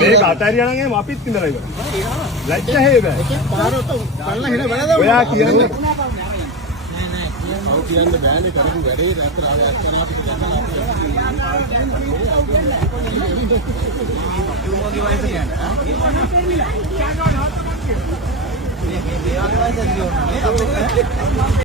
මේක අතාරියා නම් අපිත් ඉඳලා ඉවරයි. ලැජ්ජ හේද? ඔයා කියන්නේ ඔව් කියන්න බෑනේ කරපු වැඩේ රැතර ආවස්සන අපිට දැකලා අපිට